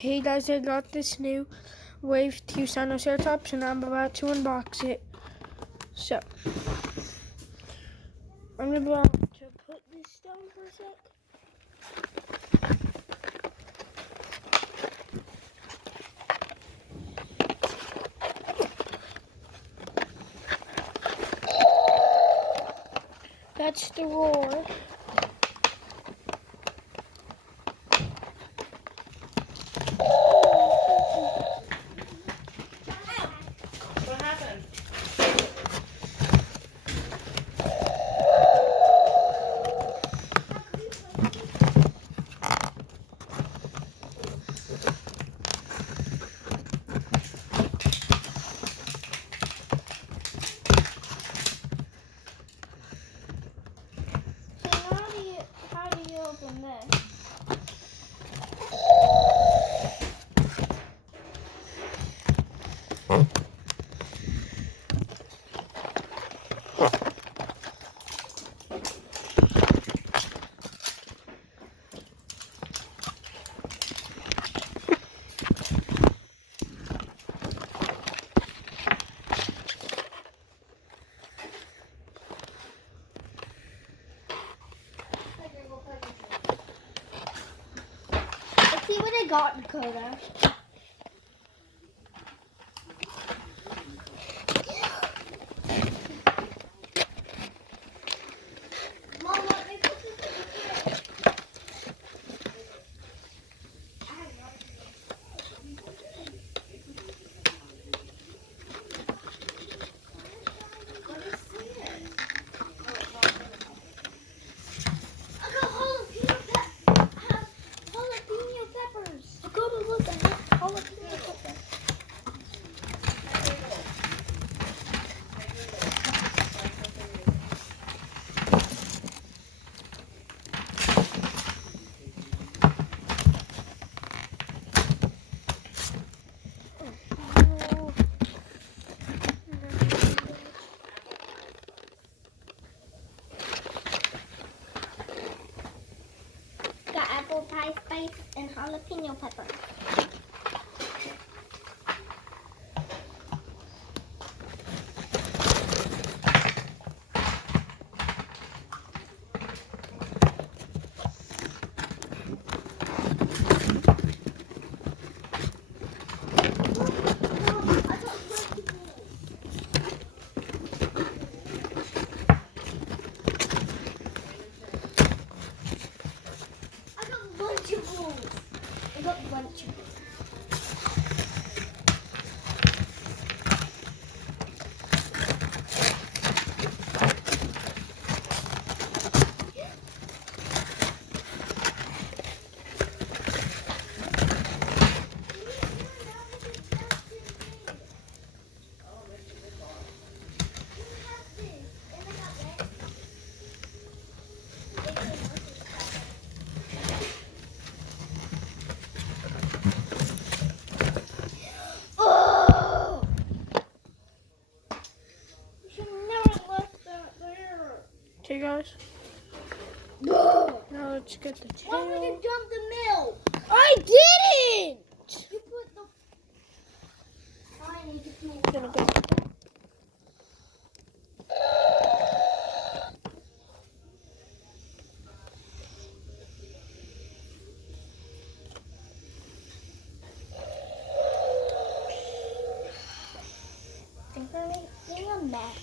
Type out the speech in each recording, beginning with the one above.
Hey guys, I got this new Wave 2 Sinoceratops and I'm about to unbox it. So, I'm about to put this down for a sec. That's the roar. What happened? So how do you open this? Let's see what I got, Dakota. Mom, let me put this in the fridge. What is this? I got jalapeno peppers. Dakota, look, I have jalapeno peppers. Got apple pie spice and jalapeno pepper. I got Lunchables. Oh! You should never left that there. Okay guys, Ugh. now let's get the tail. Why would you dump the milk? I didn't! You put the. I need to do I'm gonna go. I'm making a mess.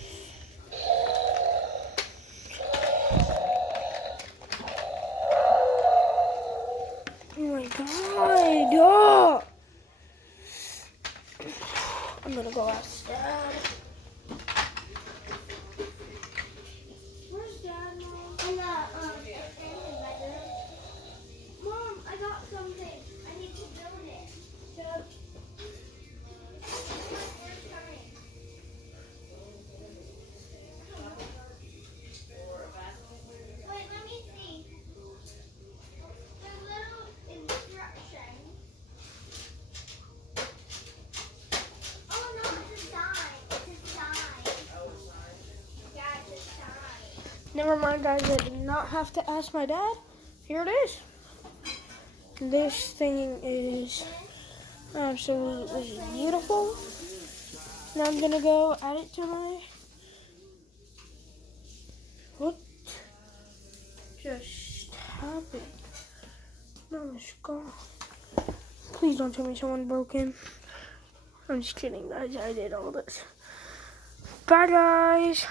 Oh my god! Oh! I'm gonna go outside. Where's Dad, Mom? In the bedroom. Mom, I got something. I need to build it. So, where's coming? Wait, let me see. The little instruction. Oh no, it's a sign. It's a sign. Yeah, it's a sign. Never mind guys, I did not have to ask my dad. Here it is. This thing is Absolutely beautiful. Now I'm gonna go add it to my what just happened? No, it's gone. Please don't tell me someone broke in. I'm just kidding, guys. I did all this. Bye, guys.